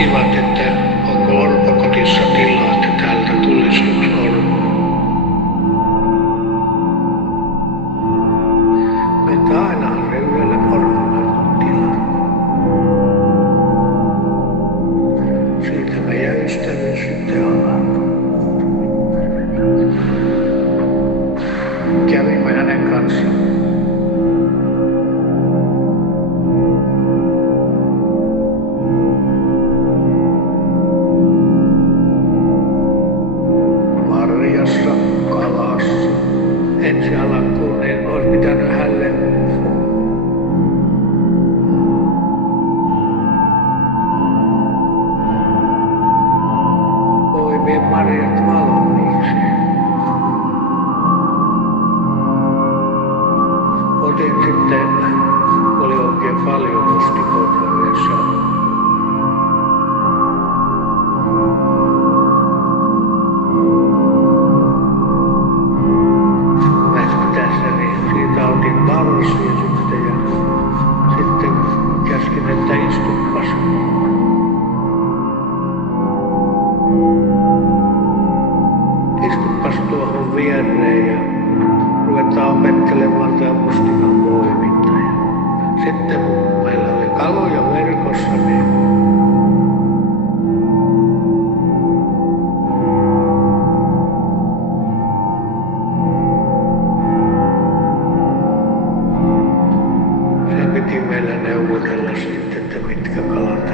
soittivat, että onko orpokotissa tilaa, että täältä tulisi yksi orpo. Meitä ainahan se yhdelle orpolle on tilaa. Siitä meidän ystävyys sitten alkoi. Kävimme hänen kanssaan. Marjassa, kalassa. Ensi alkuun niin olisi pitänyt hänelle poimia marjat valmiiksi. Otin sitten, oli oikein paljon mustikoita yhdessä. Siitä otin varsia sitten ja sitten käskin, että istupas. Istupas tuohon viereen ja ruvetaan opettelemaan tämän mustikan voiminta. Ja sitten kun meillä oli kaloja verkossa, niin piti meillä neuvotella sitten, että mitkä kalat